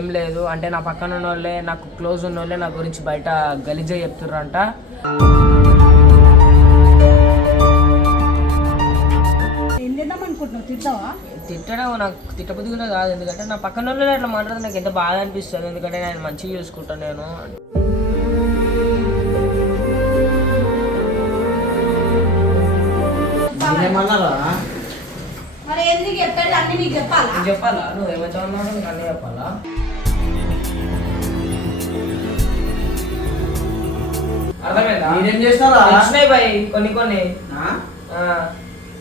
ఏం లేదు. అంటే నా పక్కన ఉన్న వాళ్ళే నాకు క్లోజ్ ఉన్న వాళ్ళే నా గురించి బయట గలీజే చెప్తుర్రంట. తిట్టడం నాకు తిట్టబుద్ధి కూడా కాదు. ఎందుకంటే నా పక్కన వాళ్ళు అట్లా మాట్లాడితే నాకు ఎంత బాధ అనిపిస్తుంది. ఎందుకంటే నేను మంచిగా చూసుకుంటాను నేను. నేనేమన్నారా మరి ఎందుకు చెప్పాడు అన్ని నీకు చెప్పాలా? నువ్వు ఏమైతే అన్నీ చెప్పాలా? అర్థమైందా? నేనేం చేసినారా వచ్చినాయి బాయ్ కొన్ని కొన్ని. ఆ? ఆ,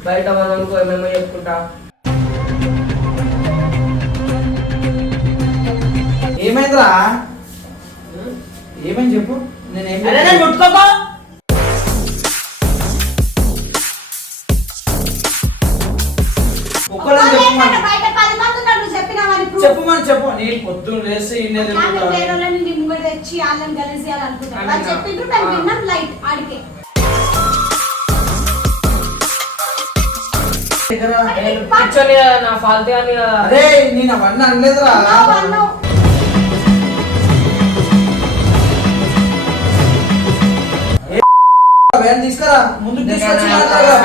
బయట మనం ఏమేమో చెప్పుకుంటా. ఏమైందిరా? ఏమైంది చెప్పు. నేనేం ముట్టుకోకో. ఒక్కడని చెప్పమని బయట పది మంది ఉన్నారు నువ్వు చెప్పు నేను పొద్దున్న లేస్తే ఇన్ని అట్లా వేరే వాళ్ళని నీ ముంగట తెచ్చి వాళ్ళని కలిసి చేయాలనుకుంటాను వాళ్ళు చెప్పిండ్రు మేము విన్నాం లైట్ ఆడికే. నా ఫాల్తీ అని అరే నేను అవన్నీ అనలేదురా. అన్నావు, అన్నావు. వేరే తీసుకురా. ముందు తీసుకొచ్చి మాట్లాడరా.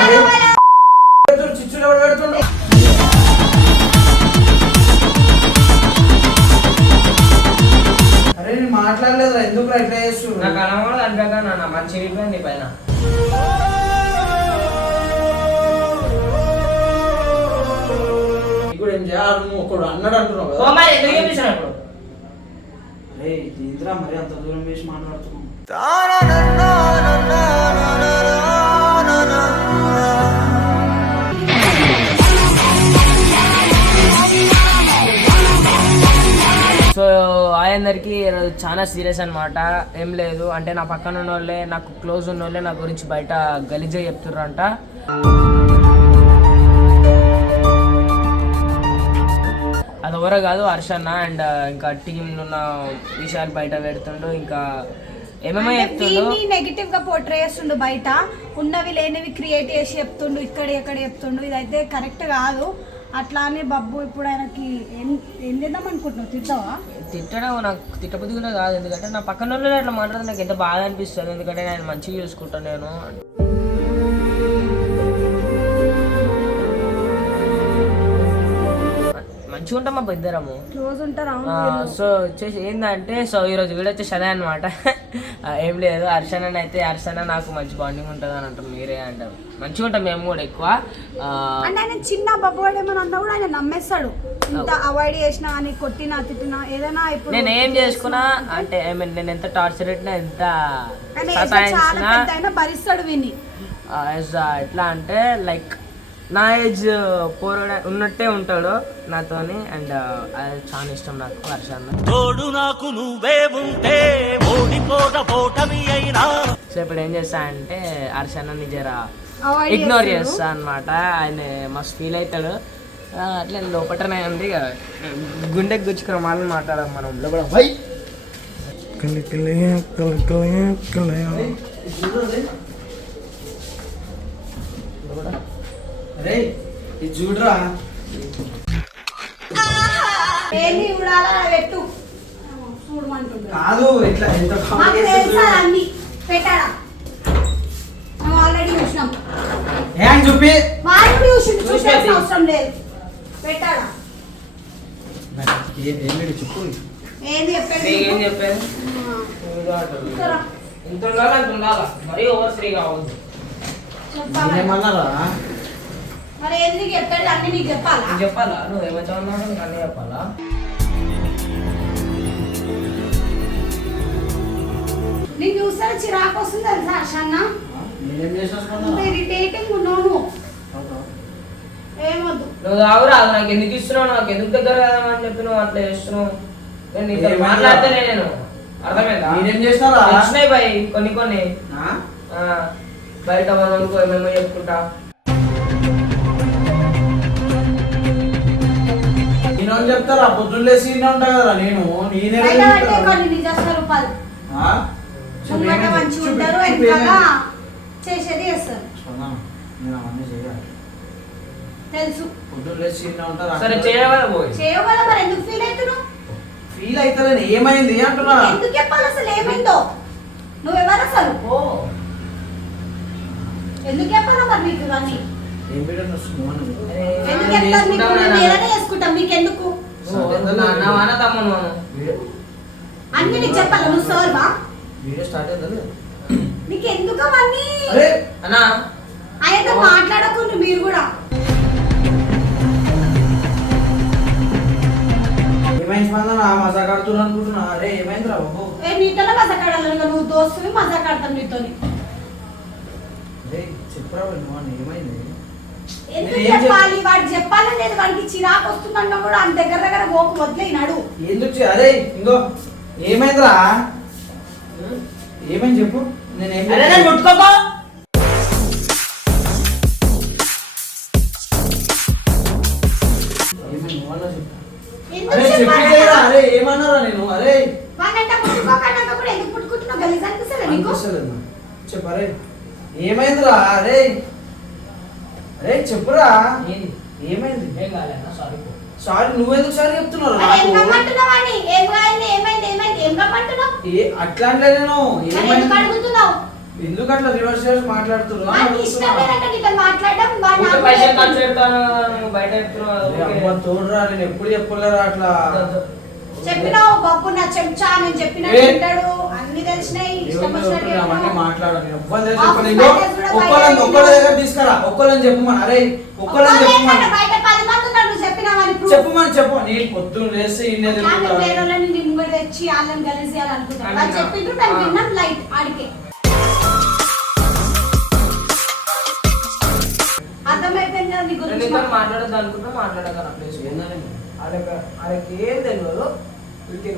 అనిపాక నా మంచి నీ పైన. ఇప్పుడు ఏం చేయాలి? నువ్వు ఒకడు అన్నాడు అంటున్నావు కదా. మరి ఎందుకు చెప్పించాను ఇప్పుడు రే ఏంద్రా మరి అంత దూరం వేసి మాట్లాడుతున్నావు? చాలా సీరియస్ అన్నమాట. ఏం లేదు. అంటే నా పక్కన ఉన్న వాళ్ళే నాకు క్లోజ్ ఉన్న వాళ్ళే నా గురించి బయట గలీజే చెప్తుర్రంట. అది ఎవరో కాదు హర్షన్న అండ్ ఇంకా టీం ఉన్న విషయాలు బయట పెడుతుండు. ఇంకా ఏమేమో చెప్తుండు. నెగిటివ్గా పోర్ట్రే చేస్తుండు బయట. ఉన్నవి లేనివి క్రియేట్ చేసి చెప్తుండు ఇక్కడ ఎక్కడ చెప్తుండు. ఇదైతే కరెక్ట్ కాదు. అట్లా అని బబ్బు ఇప్పుడు ఆయనకి ఏం ఏం చేద్దాం అనుకుంటున్నావు? తింటావా తిట్టడం నాకు తిట్టబుద్ధి కూడా కాదు. ఎందుకంటే నా పక్కన వాళ్ళు అట్లా మాట్లాడితే నాకు ఎంత బాధ అనిపిస్తుంది. ఎందుకంటే నేను మంచిగా చూసుకుంటాను నేను. మంచిగా ఉంటాం మా ఇద్దరము. క్లోజ్ ఉంటారు. సో వచ్చేసి ఏంటంటే సో ఈరోజు వీడియో వచ్చేసి అదే అనమాట ఏం లేదు హర్షణ అయితే హర్షణ నాకు మంచి బాండింగ్ ఉంటుంది అని అంటారు మీరే అంటారు. మంచిగా ఉంటాం మేము కూడా ఎక్కువ. అంటే ఆయన చిన్న బబ్బోడు ఏమైనా అన్నా కూడా ఆయన నమ్మేస్తాడు. ఇంత అవాయిడ్ చేసినా అని కొట్టినా తిట్టినా ఏదైనా ఇప్పుడు నేను ఏం చేసుకున్నా అంటే ఐ మీన్ నేను ఎంత టార్చర్ పెట్టినా ఎంత భరిస్తాడు విని ఎట్లా అంటే లైక్ నా ఏజ్ పోరాడ ఉన్నట్టే ఉంటాడు నాతోని అండ్ అది చాలా ఇష్టం నాకు హర్షన్న. తోడు నాకు నువ్వే ఉంటే ఓడిపోద ఓటమి అయినా. సో ఇప్పుడు ఏం చేస్తా అంటే హర్షన్నని జర అవాయిడ్ ఇగ్నోర్ చేస్తా అనమాట ఆయన మస్తు ఫీల్ అవుతాడు. అట్లా లోపటనే ఉంది ఇక గుండెకి గుచ్చుకున్న మాటలు మాట్లాడాం మనం లోపల. వై! అరే ఇది చూడరా. ఏంది చూడాలా? పెట్టు. కాదు ఇట్లా ఎంత మాకు తెలుసా. అన్ని. పెట్టాడా మేము ఆల్రెడీ చూసినాం. ఏ అని వాళ్ళు చూసి చూసాల్సిన చూసేది. అవసరం లేదు. పెట్టాడా ఏ- ఏమిటి చెప్పు. ఏంది ఏం ఇస్తారా? ఇంత ఉండాలి అంత ఉండాలా? మరీ ఓవర్ ఫ్రీ కావద్దు చెప్పాలా? మరి ఎందుకు చెప్పాడు అన్ని నీకు చెప్పాలా? నేను చెప్పాలా? నువ్వు నీకు అన్నీ చెప్పాలా? నీకు చూస్తే చిరాకు వస్తుంది తెలుసా నేనేం చేసేసుకున్నా? ఇరిటేటింగ్ ఉన్నావు నువ్వు. ఏమొద్దు నువ్వు తాగురా అది నాకు ఎందుకు ఇస్తున్నావు? నాకు ఎందుకు దగ్గర కదా అని చెప్పి నువ్వు అట్లా చేస్తున్నావు? నేను నీతో ఏమైందిరా? మాట్లాడితేనే నేను. అర్థమైందా? నేనేం వచ్చినాయి బాయ్ కొన్ని కొన్ని. ఆ? ఆ, బయట మనం ఏమేమో చెప్పుకుంటా. నేనేం చెప్తారా పొద్దున్న లేసి ఈయన ఉంటా కదా నేను? నేనే బయట అంటే కొన్ని నిజ స్వరూపాలు ఆ? చెప్పు, ముంగట ఏమైంది? మంచిగా ఉంటారు చెప్పు, వెనకాల ఏమైంది? చేసేది చేస్తారు. స్పందన, నేను అవన్నీ చేయాలి. తెలుసు. పొద్దున్న లేచి ఉంటారా సరే చేయగల పోయి? చేయవు కదా మరి? ఎందుకు ఫీల్ అవుతున్నావు? ఫీల్ అవుతలేను. ఏమైంది? అంటున్నా. ఎందుకు చెప్పాలి అసలు? ఏమైందో? నువ్వెవరు అసలు? ఓ. ఎందుకు చెప్పాలా మరి నీకు ఇవన్నీ? ఏం ఎందుకు నాన్న. అన్ని నీకు చెప్పాలి నువ్వు వీడియో స్టార్ట్ అయిందా నీకు ఎందుకు అవన్నీ అన్నా ఆయనతో మాట్లాడకుండా మీరు కూడా ఏమైంది స్పందన మజాక్ ఆడుతున్నా అనుకుంటున్నా అరే ఏమైందిరా బాబు ఏ నీతోనే మజాకాడాలి ఇంకా నువ్వు దోస్తువి మజాకాడతాం నీతోని అరే చెప్పురా నువ్వు ఏమైంది ఎందుకు నేను చెప్పాలి? వాడు చెప్పాలని లేదు. వాడికి చిరాకు వస్తుందన్నా కూడా అంత దగ్గర దగ్గర పోకు వదిలేనాడు ఎందుకు అరే ఇంకో ఏమైందిరా? ఏమైంది చెప్పు. నేను ఏం అరే నేను ముట్టుకోకో. అరే ఏమన్నారా నేను? అరే. వాడంట పుట్టుకోకన్నాక కూడా ఎందుకు పుట్టుకుంటున్నావు గలీజ్ అనిపిస్తలే నీకు? అనిపిస్తలేదు నాకు. చెప్పు అరే. ఏమైందిరా? అరే. అరే చెప్పురా? ఏమైంది? ఏం కాలేనా సారీ సారీ నువ్వెందుకు సారీ చెప్తున్నావు ఏం అట్లా అంటే నేను. మరి ఎందుకు అట్లా రివర్స్ చేసి మాట్లాడుతున్నా వాడికి ఇష్టం లేదంటే నీతో మాట్లాడడం. వాడు ఊరికే నాకు పైసలు లేదు. ఖర్చు పెడతాను నువ్వు బయట చెప్తున్నావు అరే అమ్మ ఊరికే. తోడురా నేను ఎప్పుడు చెప్పలేరా అట్లా. చెప్పినావు నా చెంచా నేను చెప్పిన? బయట ఒక్కళ్ళ దగ్గర తీసుకురా. ఒక్కళ్ళని చెప్పమని. అరే ఒక్కళ్ళు చెప్పమని. చెప్పు నీ ముంగట తెచ్చి వాళ్ళని కలిసి. వాళ్ళు చెప్పిండ్రు. విన్నాం లైట్ ఆడికే. మాట్లాడద్దు అనుకుంటా మాట్లాడగలను? వాళ్ళకి వాళ్ళకి ఏం తెలియదు వీళ్ళకి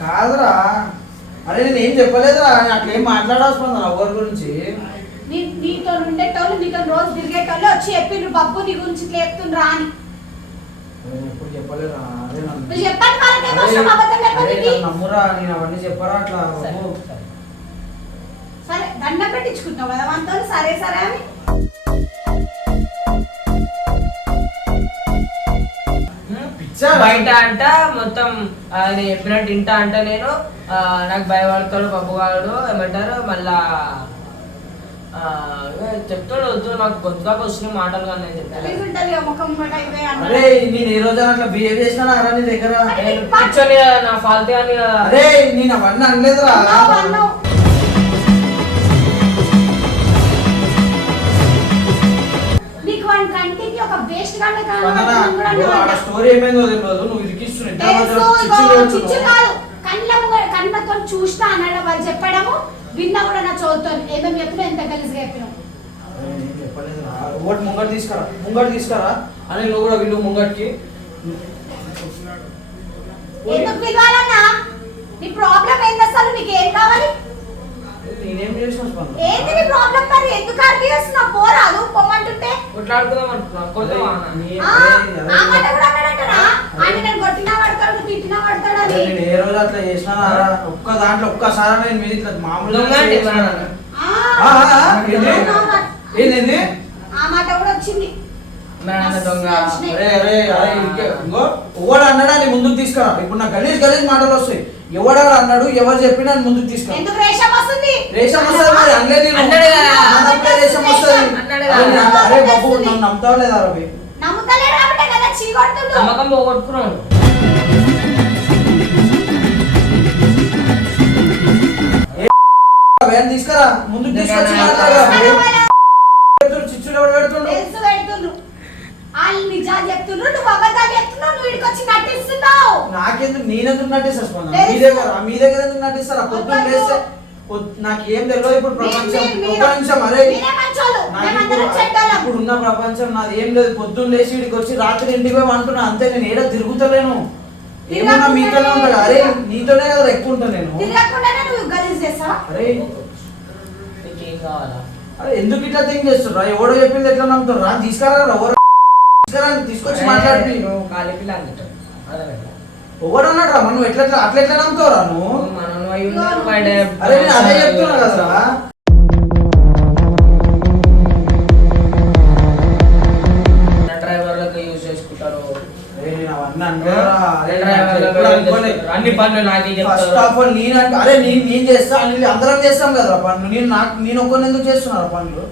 కాదురా. అరే నేను ఏం చెప్పలేదురా. అట్లా ఏం మాట్లాడాల్సి నా ఎవరి గురించి? నీ నీతో ఉండేటోళ్ళు నీతో రోజు తిరిగేటోళ్ళు వచ్చి చెప్పిండ్రు బాబు నీ గురించి ఇట్లా చెప్తుండ్రా అని. నేను ఎప్పుడు చెప్పలేదురా. నమ్మురా. నేను అవన్నీ చెప్పరా అట్లా? సరే, దండం పెట్టించుకుంటావు కదా మనతో సరే సరే అని. బయట అంట మొత్తం ఆయన చెప్పినట్టు ఇంట అంట నేను. నాకు భయపడతాడు పప్పుగాడు ఏమంటారు మళ్ళా చెప్తాడు వద్దు నాకు గొంతుకాకు వచ్చిన మాటలు కానీ నేను చెప్తాను అరే నేను ఏ రోజైనా అట్లా బిహేవ్ చేసినా నీ దగ్గర. కూర్చొని నా ఫాల్తీ అని. అరే నేను అవన్నీ అనలేదురా. స్టోరీ ఏమైందో తెలియదు నువ్వు ఇరికిస్తున్నావు కళ్ళ కళ్ళతో చూసినా అన్నాడు వాళ్ళు చెప్పడము విన్నా కూడా నా చదువుతాను ఏమేమి చెప్పినా ఎంత గలీజ్గా చెప్పినావు. ఒకటి ముంగట తీసుకురా ముంగట తీసుకురా అని నువ్వు కూడా వీళ్ళు ముంగటికి. ఎందుకు పిలవాలన్నా నీ ప్రాబ్లం ఏంది అసలు? నీకు ఏం కావాలి? నేనేం చేసిన స్పందన ఏంది నీ ప్రాబ్లం మరి? ఎందుకు అర్థం చేస్తున్నావు? పోరాదు పొమ్మంటుంటే? కొట్లాడుకుందాం అనుకున్నా. కొద్దాం నీ- ఆ, అరే, ఆ మాట అరే, కూడా అన్నాడంటనా? ఆయన నేను కొట్టినా పడతాడు నువ్వు తిట్టినా పడతాడు అరే, అని నేను ఏ రోజు అట్లా చేసినా ఒక్క దాంట్లో ఒక్కసారి నేను మీద ఇట్లా మామూలుగా ఆ, మాట. కూడా వచ్చింది. అన్నాడా ముందుకు తీసుకురా. ఇప్పుడు నా గలీజ్ గలీజ్ మాటలు వస్తాయి. ఎవడా అన్నాడు ఎవరు చెప్పినా నీ ముందుకు తీసుకురా ఎందుకు రేషం వస్తుంది? రేషం వస్తుంది మరి అనలేదు నేను. అన్నాడు కదా. అన్నప్పుడే రేషం వస్తుంది. అన్నాడు అరే కదా. నా- అరే బాబు నన్ను నమ్ముతావా లేదా రవి నమ్మకం పోగొట్టుకున్నాను వేన్ తీసుకురా. ముందుకు తీసుకొచ్చి మాట్లాడరా. చిచ్చులు పెడుతుండ్రు వాళ్ళు నిజాలు చెప్తుండ్రు నువ్వు అబద్ధాలు చెప్తున్నావు నువ్వు ఇక్కడికి వచ్చి నటిస్తున్నావు. నాకెందుకు నేనెందుకు నటిస్తా స్పందన? తెలుసు. మీ దగ్గర మీ దగ్గర ఎందుకు నటిస్తారా? పొద్దున్న. లేస్తే నాకు ఏం తెలియదు ఇప్పుడు ప్రపంచం అరే. ఇప్పుడు ఉన్న ప్రపంచం నాది ఏం లేదు. పొద్దున్న లేచి ఇక్కడికి వచ్చి రాత్రి ఇంటికి పోయి అంటున్నా అంతే నేను ఏదో తిరుగుతలేను. ఏమన్నా మీతోనే ఉంటా. అరే నీతోనే కదా ఎక్కువ నేను. అరే. నీకేం కావాలా? అరే ఎందుకు ఇట్లా థింక్ చేస్తుర్రా ఎవడో చెప్పింది ఎట్లా నమ్ముతారు తీసుకురా ఎవరు తీసుకురా తీసుకొచ్చి మాట్లాడి. నువ్వు కాలి పిల్ల అంటావు? ఎవడు అన్నాడు రా మనం ఎట్లా ఎట్లా- అట్లా ఎట్లా నమ్ముతావురా నువ్వు మనం అదే చెప్తున్నా కదరా అన్ని పనులు నాకే ఫస్ట్ ఆఫ్ ఆల్ నేను అరే నేను నేను చేస్తా అని అందరం చేస్తాం కదరా పనులు. నేను నాకు నేను ఒక్కరిని ఎందుకు చేస్తున్నారు పనులు?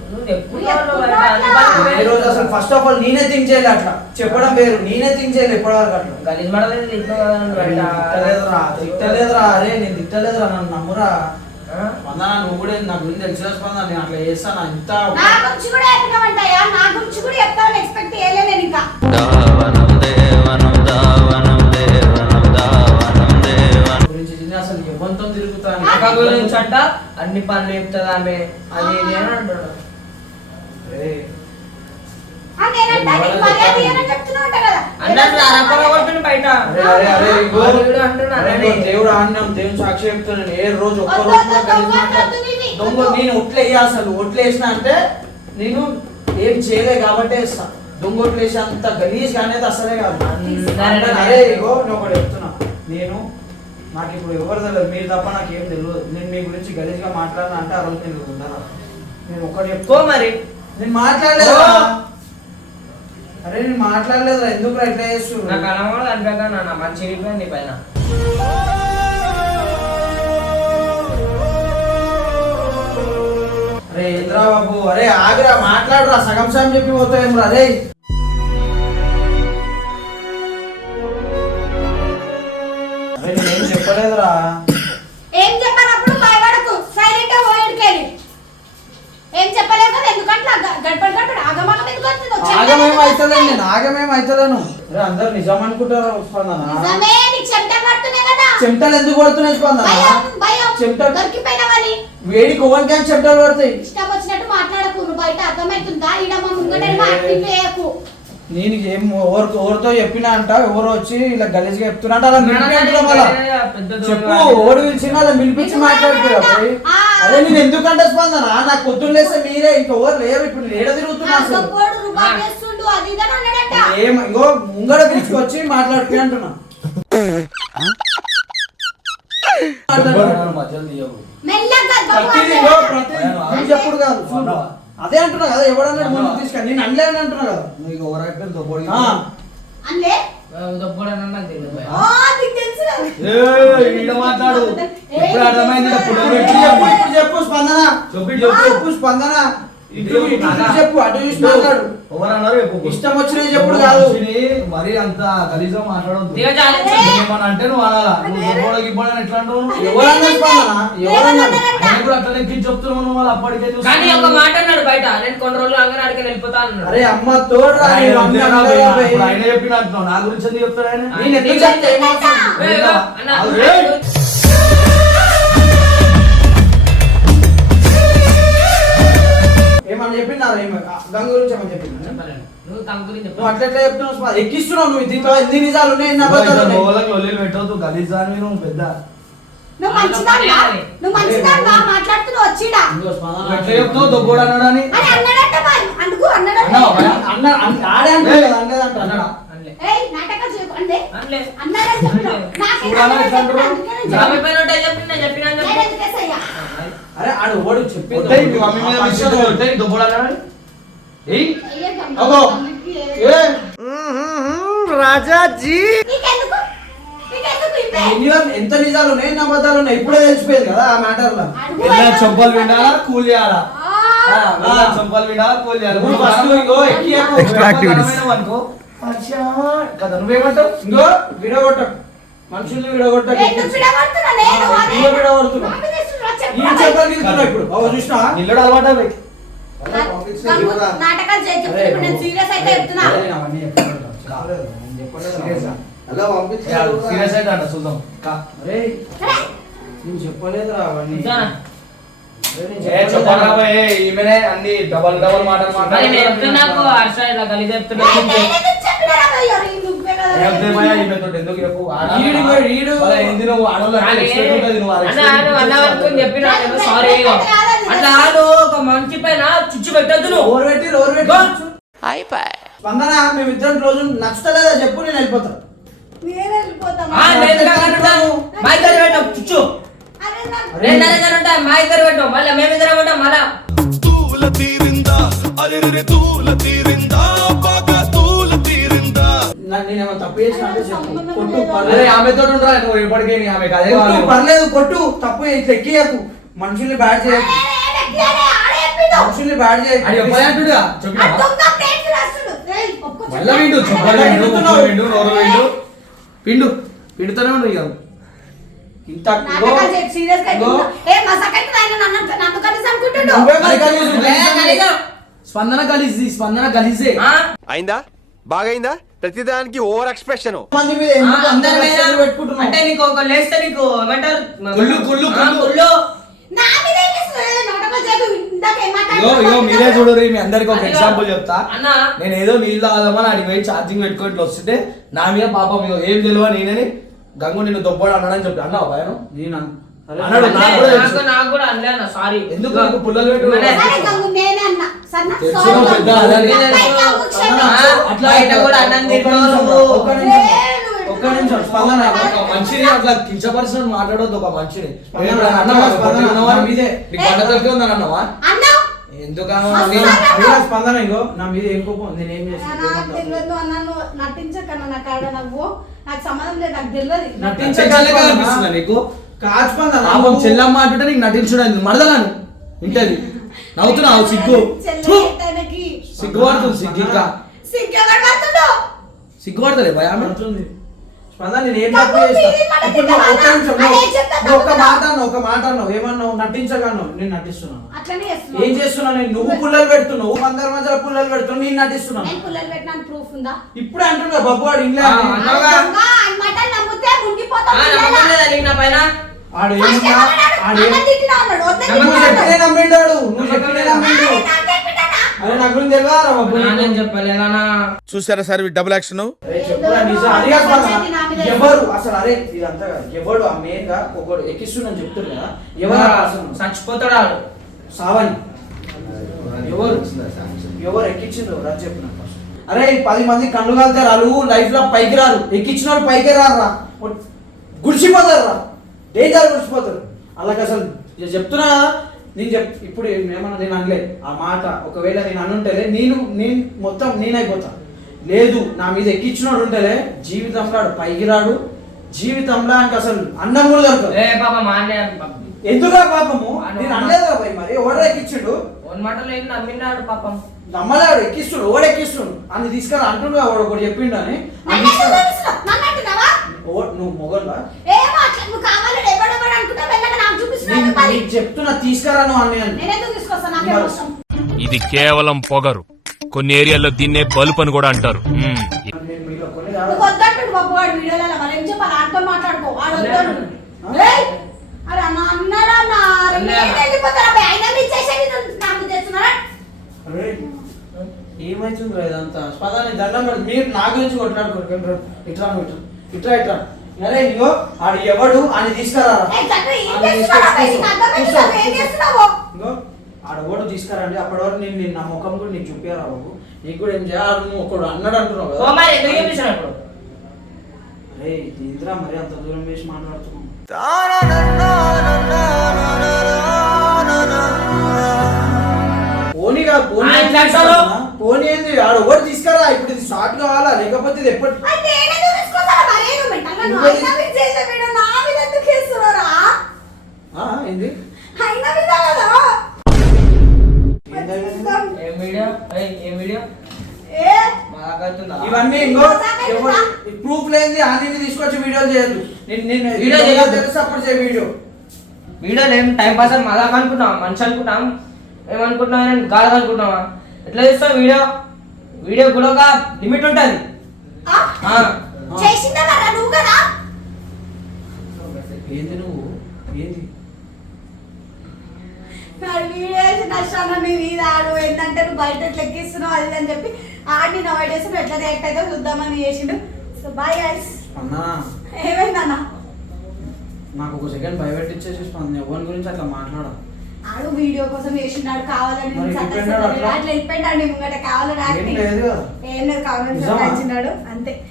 ఈ రోజు అసలు ఫస్ట్ ఆఫ్ ఆల్ నేనే థింక్ చేయలే అట్లా. చెప్పడం వేరు. నేనే థింక్ చేయలే ఇప్పటివరకు అట్లా. గలీజ్ కదా. నేను తిట్టలేదురా తిట్టలేదురా. అరే నేను తిట్టలేదురా నన్ను నమ్మురా. ఆ? వందనా నువ్వు కూడా నా గురించి తెలిసిన స్పందన నేను అట్లా చేస్తాను? ఇంత నా గురించి కూడా చెప్పినామంటాయా నా గురించి కూడా చెప్తామని ఎక్స్పెక్ట్ చేయలే నేను ఇంకా. గురించి అంట అన్ని పనులు చెప్తుంది ఆమె అది ఇది అని అంటున్నాడు దేవుడు ఆడినాం దేవుని సాక్షి చెప్తున్నాను ఏ రోజు ఒక్క రోజు దొంగ నేను ఒట్లు వేయ అసలు ఒట్లు వేసిన అంటే నేను ఏం చేయలే కాబట్టి వేస్తా. దొంగ ఒట్లు వేసి అంత గలీజ్ అనేది అసలే కాదు. అరే ఇగో నేను ఒకటి చెప్తున్నా. నేను నాకు ఇప్పుడు ఎవరు తెలియదు మీరు తప్ప నాకు ఏం తెలియదు నేను మీ గురించి గలీజ్గా మాట్లాడినా అంటే ఆ రోజు నేను ఉండాలి నేను ఒకటి మరి. నేను మాట్లాడలేదా. అరే నేను మాట్లాడలేదురా. ఎందుకు ఇట్లా నాకు చేస్తున్నా అలా కూడా అనిపించక నా మంచి నీ పైన. అరే ఇంద్రా బాబు? అరే ఆగురా. మాట్లాడురా. సగం సగం చెప్పి పోతావేం రా అరే! చెప్పలేదురా ఏం చెప్పనప్పుడు భయపడకు. సైలెంట్గా పోయేడికెళ్ళి ఏం చెప్పలేవు కదా ఎందుకంటే గడపడ గడపడ ఆగమాగం ఎందుకు వస్తుంది? ఆగమేం వస్తాయి. నేను ఆగమేం అవుతలేను అందరు నిజం అనుకుంటారా స్పందన? నిజమే నీకు చెమట పడుతున్నాయి కదా. చెమటలు ఎందుకు పడుతున్నాయి స్పందన? భయం భయం. చెమటలు దొరికిపోయినావని. వేడికి ఓవన్కి చెమటలు పడతాయి? ఇష్టం వచ్చినట్టు మాట్లాడకు నువ్వు బయట అర్థమవుతుందా? ఈడ మా ముంగట యాక్టింగ్ చేయకు నేను ఏం ఎవరితో ఎవరితో చెప్పినా అంట ఎవరు వచ్చి ఇలా గలీజ్గా చెప్తున్నా అంటే అలా పెద్ద చెప్పు. ఓడి పిలిచినా అలా పిలిపించి ఎందుకు మాట్లాడుతున్నా మాట్లాడతా? ఆ. అదే నేను ఎందుకంటే స్పందన? నాకు పొద్దున్న లేస్తే మీరే ఇంకెవరు లేరు ఇప్పుడు ఏడ తిరుగుతున్నా ఏం ఇంకో ముంగడ పిలుచుకొచ్చి మాట్లాడుతూ అంటున్నా. ప్రతిదీ ప్రతిదీ. చెప్పుడు కాదు. అదే అంటున్నా కదా ఎవడన్నాడు ముందు తీసుకొని నేను అనలేని అంటున్నా కదా. అన్లే? తెలియదు భయ. ఆ, నీకు తెలుసు కదా. మాట్లాడు. ఏయ్, ఇప్పుడు అర్థమైంది. చెప్పు స్పందన. చెప్పు. చెప్పు స్పందన. ఇటు చెప్పు అటు చూసి మాట్లాడు. ఇష్టం వచ్చినవి చెప్పుడు కాదు మరి అంత గలీజా. ఏమన్నా అంటే నువ్వు అనాలా? నువ్వు ఎట్లా అంటావు? ఎవరన్నా చెప్తున్నావు నువ్వు వాళ్ళు అప్పటికే కానీ చూస్తున్నావు. ఒక మాట అన్నాడు బయట నేను కొన్ని రోజులు అంగన్ అడిగి వెళ్ళిపోతా అన్నాడు. అరే అమ్మ తోడు రా, ఆయన నేను అన్నీ చెప్తున్నా అనలేదా పోయి, పోయి. ఇప్పుడు ఆయన చెప్పిన అంటున్నావు నా గురించి ఎందుకు చెప్తాడు ఆయన? నేను ఎందుకు చెప్తే? ఏమన్నా చెప్పినారా ఏమ గంగ గురించి ఏమన్నా చెప్పిందా. నువ్వు తన గురించి. నువ్వు అట్లా ఎట్లా చెప్తున్నావు? ఎక్కిస్తున్నావు నువ్వు దీంట్లో. ఎన్ని నిజాలు ఉన్నాయి? ఎన్ని అబద్ధాలు పెట్టవద్దు. నువ్వు పెద్ద. నువ్వు మంచిదాన్వా నువ్వు మంచిదాన్వా మాట్లాడుతున్నావు వచ్చిడా? ఇదిగో స్పందన. నువ్వు ఎట్లా చెప్తావు దొబ్బోడు అన్నాడని. అని అన్నాడంట మరి. అందుకు అన్నాడంట అన్నావా? అన్న అన్న- ఆడే అంటే కదా, అనలేదంట అన్నాడా? అనలే. ఏయ్ నాటకాలు చేయకు అందే అనలే. అన్నాడని చెప్పినావు నాకే చూడాలా అన్నాడని ఎట్లా చెప్పినా, చెప్పినా. అరే ఆడు ఓడు చెప్పింది కొట్టాయి మీ మమ్మీ మీద విషయం కొట్టాయి దొబ్బోడు అన్నాడని ఏయ్ అయ్యే అగో. అందుకే. ఏ నీకెందుకు? నీకెందుకు ఇవే? ఎన్ని- ఎంత నిజాలు ఉన్నాయి ఎన్ని అబద్ధాలు ఉన్నాయి ఇప్పుడే తెలిసిపోయింది కదా ఆ మ్యాటర్లో. అడుగు వెళ్ళిన అయ్యా. చెంపలు వినాలా కూల్ చేయాలా? ఆ, వెళ్ళిన చెంపలు వినాలా కూల్ చేయాలి? నువ్వు ఫస్ట్ ఇంకో ఎక్కి ఎక్కు. అనుకో కదా నువ్వేమంటావు? ఇంకో విడగొట్ట మనుషుల్ని విడగొట్ట ఎందుకు విడగొడుతున్నా నేను? అదే. నువ్వు విడగొడుతున్నావు. నాకు తెలుసురా, చెప్పు. ఈ చెప్పలు దిగుతున్నా ఇప్పుడు. అవ చూసినా? నిల్లడు అలవాటు నాటకాలు సీరియస్ అయితే చెప్తున్నా. సీరియస్ అయితే అంట చూద్దాం. అరే, నేను చెప్పలేదురా అవన్నీ. ఈమెనే అన్ని డబల్ డబల్ మాటలు మరి నేను చెప్తున్నా నాకు మాట్లాడుతున్నావు. హర్ష ఇట్లా గలీజ్ చెప్తున్నా అట్లా ఒక మంచి పైన చుచ్చు పెట్టద్దు నువ్వు మేమిద్దరం రోజు నచ్చలేదా చెప్పు నేను వెళ్ళిపోతాను నేను. మా ఇద్దరు పెట్టు, చుచ్చు. మా ఇద్దరు పెట్టు. మళ్ళీ మేము ఇద్దరం ఉంటాం మళ్ళా. తూల తీరిందా? అరే తూల తీరిందా? నేనేమో తప్పు చేసిన అంటే చెప్పు. కొట్టు అరే పర్లేదు ఆమెతో ఉండరా? నువ్వు ఎప్పటికీ నీ అదే కొట్టు, కావాలి పర్లేదు కొట్టు. తప్పు ఇట్లా ఎక్కియకు. మనుషుల్ని బ్యాడ్ చేయకు. మనుషుల్ని బ్యాడ్ చేయకు. అది ఎప్పుడు అంటుడుగా ఆ చెప్పినా దొంగ ప్లేట్లు రాస్తుడు. ఏయ్, ఒక్క మళ్ళా విండు చొప్పలు విండు ముక్కలు విండు నోరు విండు. పిండు పిండుతూనే ఉండు ఇక. ఇంత ఇగో, కలిసి. నువ్వే మరి. స్పందన కలిసి స్పందన కలిసే. ఆ? అయిందా? బాగైందా ప్రతిదానికి ఓవర్ ఎక్స్ప్రెషన్ మంది మీద ఆ, ఎందుకు అందరి అందరి మీద మీద పెట్టుకుంటున్నావు అంటే నీకు ఒక లేస్తే నీకు ఏమంటారు కుళ్ళు, కుళ్ళు, ఆ, కుళ్ళు. కుళ్ళు నా మీద ఏం చేస్తున్నాడు? ఏ, నాటకాలు చేయకు. ఇందాక ఏం ఇగో ఇగో మీరే? చూడరు మీ అందరికి ఒక. ఎగ్జాంపుల్ చెప్తా అన్న. నేను ఏదో నీళ్ళు తాగదామని అడిగి పోయి ఛార్జింగ్ పెట్టుకొని ఇట్లా వస్తుంటే నా మీద పాపం ఇగో ఏం తెలియదు నేనని గంగు నిన్ను దొబ్బడు అన్నాడని చెప్పి అన్నావు భయం నేను నాకు కూడా అన్న సారీ ఎందుకు నీకు పుల్లలు పెట్టు నేనే అన్నా. ఒక్క నిమిషం స్పందన ఒక మనిషిని అట్లా కించపరిచిన మాట్లాడొద్దు ఒక మనిషిని. స్పందన, అన్నావా? నా మీదే. నేను అడిగిన స్పందన ఇగో. నా మీద ఏం కోపం నేను ఏం నాకు చేస్తాను తెలియదు అన్నాను. నటించకన్నా నా కాడ నువ్వు. నాకు సంబంధం లేదు నాకు తెలియదు నటించగలగా అనిపిస్తుందా నీకు? కాదు స్పందన పాపం చెల్లమ్మ అంటుంటే నీకు నటించడం మరదలాను. ఇంటది. నవ్వుతున్నావు సిగ్గు. ఫు! చెల్లెకి సిగ్గుపడుతుంది సిగ్గు ఇంకా. పడుతుండు సిగ్గుపడతలే భయ నేను తప్పు చేస్తా. మీది మాట చెప్తా అన్నావు ఒక మాట అన్నావు ఏమన్నావు నటించగాను నేను నటిస్తున్నాను. అట్లనే ఏం చేస్తున్నావు చేస్తున్నా నేను? నువ్వు పుల్లలు పెడుతున్నావు అందరి మధ్యలో పుల్లలు పెడుతున్నావు నేను నటిస్తున్నాను. నేను పుల్లలు పెట్టినాను ప్రూఫ్ ఉందా? ఇప్పుడే అంటున్నా బాబు వాడు పైన? ఆడు ఏమన్నా? ఆడు నువ్వు అన్నాడు. నమ్మిండాడు నువ్వు చెప్పినే నమ్మిండు చూసారా సార్ డబుల్ యాక్షన్. ఎవరు? అసలు అరే ఇదంతా కాదు. ఎవడు? ఆ మెయిన్గా ఒకడు ఎక్కిస్తుందని చెప్తున్నారు కదా. ఎవరు అసలు? చచ్చిపోతాడు సావని. ఎవరు? ఎవరు ఎక్కించిండ్రు రా చెప్పు నాకు first. అరే పది మంది కళ్ళు కాలుతారు వాళ్ళు లైఫ్లో పైకి రారు. ఎక్కించిన వాళ్ళు పైకి రారు రా గుడిసిపోతారు రా. డేంజర్ గుడిసిపోతారు అలాగ అసలు నేను చెప్తున్నా నేను చెప్ ఇప్పుడు ఏమన్నా నేను అనలే. ఆ మాట ఒకవేళ నేను అనుంటేలే నేను నేను మొత్తం నేనైపోతా. లేదు నా మీద ఎక్కించినోడు ఉంటేలే జీవితంలో పైకి రాడు. జీవితంలో ఆయనకి అసలు అన్నం కూడా దొరకదు. ఏ పాప మా పాపము? నేను అనలేదు భయ్ మరి. ఎవడో ఎక్కించుడు? వన్ మాటలో ఏం నమ్మినాడు పాపం. నమ్మలేడు ఎక్కిస్తుడు ఓడు ఎక్కిస్తుడు అని తీసుకురా అంటుండు వాడు ఒకటి చెప్పిండు అని. నన్ను? నన్ను అంటున్నావా? నువ్వు చెప్తున్నా తీసుకురా నువ్వు ఇది కేవలం పొగరు. కొన్ని ఏరియాల్లో దీన్నే బల్బ్ అని కూడా అంటారు. ఏమైతుంది ఇదంతా? పదాన్ని దండం మీరు నా గురించి కొట్లాడుకోరు ఇట్లా ఇట్లా ఇట్లా ఇట్లా అరే ఇగో ఆడు ఎవడు అని తీసుకురా ఆడు ఓటు తీసుకురండి అప్పటి వరకు నేను నా ముఖం కూడా నీకు చూపించారా బాబు? నీకు కూడా ఏం చేయాలి? నువ్వు ఒకడు అన్నాడు అంటున్నావు కదా. అరే ఇంద్రా మరి అంత దూరం వేసి మాట్లాడుతున్నావు? పోనీ? పోనీ ఏంది? ఆడ ఓటు తీసుకురా ఇప్పుడు ఇది షార్ట్ కావాలా? లేకపోతే ఇది ఎప్పటి ఏంది? అయినా మీద కదా? ఏం వీడియో? వీడియో? ఇవన్నీ ప్రూఫ్ లేని అన్ని తీసుకొచ్చి వీడియో చేయొద్దు. నేను నేను వీడియో వీడియో చేయొద్దు. తెలుసు అప్పుడు చేయ వీడియో? వీడియోలు ఏం టైం పాస్ అని మజాక్ అనుకుంటున్నాం మనిషి అనుకుంటున్నాం ఏమనుకుంటున్నాం గాలి అనుకుంటున్నావా? ఎట్లా చేస్తావు వీడియో? వీడియో కూడా ఒక లిమిట్ ఉంటుంది. ఆ? ఆ. చేసిందా కదా నువ్వు కదా? ఏంది నువ్వు? ఏంది? నా వీడియో వేసి నష్టాలు నీ మీద ఆడు ఏంటంటే నువ్వు బయట ఎట్లా ఎక్కిస్తున్నావు అది అని చెప్పి ఆడిని అవాయిడ్ చేసి నువ్వు ఎట్లా రియాక్ట్ అవుతావు చూద్దామని చేసిండు. సో బాయ్ గైస్ అన్నా. ఏమైందన్న నాకు ఒక సెకండ్ భయపెట్టించేసి ఎవరి గురించి అట్లా మాట్లాడ ఆడు వీడియో కోసం చేసిండు కావాలని అట్లా? వెళ్ళిపోయిండు ముంగట కావాలని ఏం లేదు. కావాలని? సంపాదించినాడు అంతే.